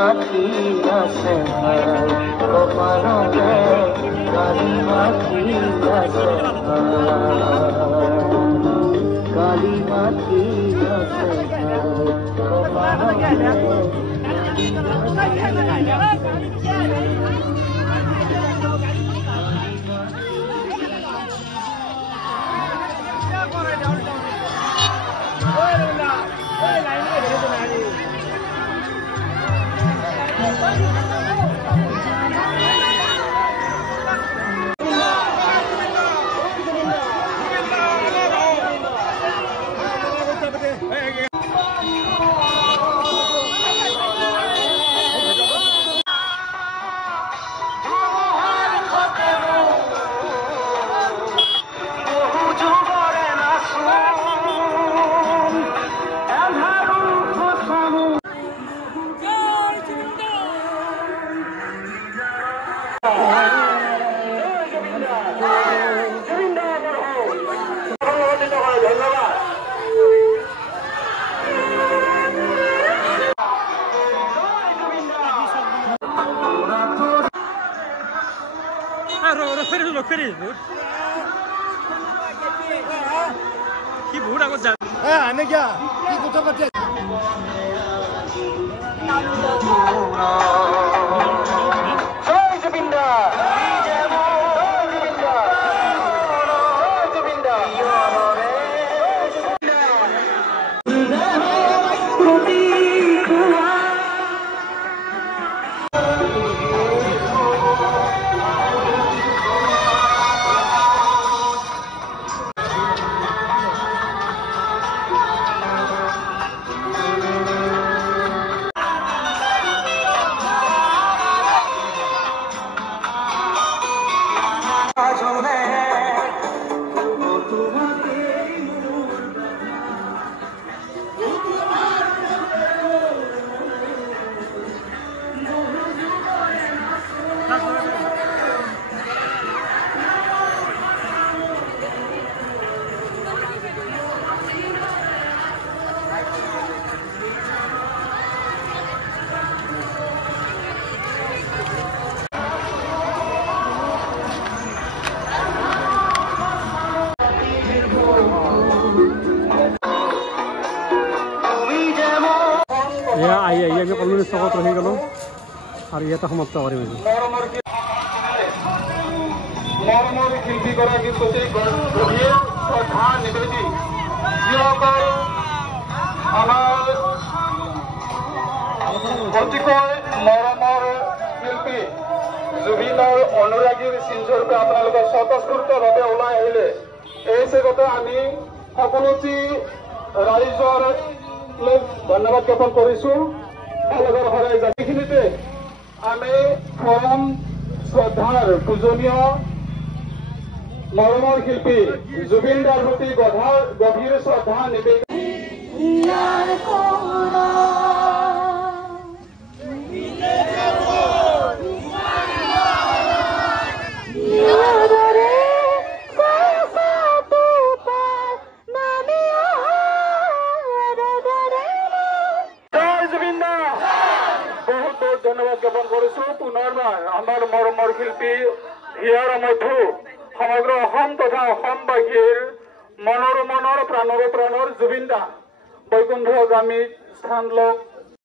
মাখি আছে কপালতে কালি মাখি আছে কালি মাখি আছে কপালতে কি বহুত আগত যা আমি কি কথা পাতি আমি কলোনি চকত ৰহি গলো আৰু ইয়াতে সমাপ্ত কৰিম মৰমৰ শিল্পীগৰাকীৰ প্ৰতি গভীৰ শ্ৰদ্ধা নিবেদি যিসকল আমাৰ অতিকৈ মৰমৰ শিল্পী জুবিনৰ অনুৰাগীৰ চিনস্বৰূপে আপোনালোকে স্বতঃস্ফূৰ্তভাৱে ওলাই আহিলে এই চেগতে আমি সকলোটি ৰাইজৰ ধন্যবাদ জ্ঞাপন কৰিছো জাতিখিনিতে আমি পৰম শ্ৰদ্ধাৰ পূজনীয় মৰমৰ শিল্পী জুবিন দাৰ প্ৰতি গভীৰ শ্ৰদ্ধা নিবেদন ধন্যবাদ জ্ঞাপন কৰিছো পুনৰবাৰ আমাৰ মৰমৰ শিল্পী হিয়াৰ মধ্যে সমগ্ৰ অসম তথা অসমবাসীৰ মনৰ প্ৰাণৰ জুবিন দা বৈকুণ্ঠ গামী স্থান লওক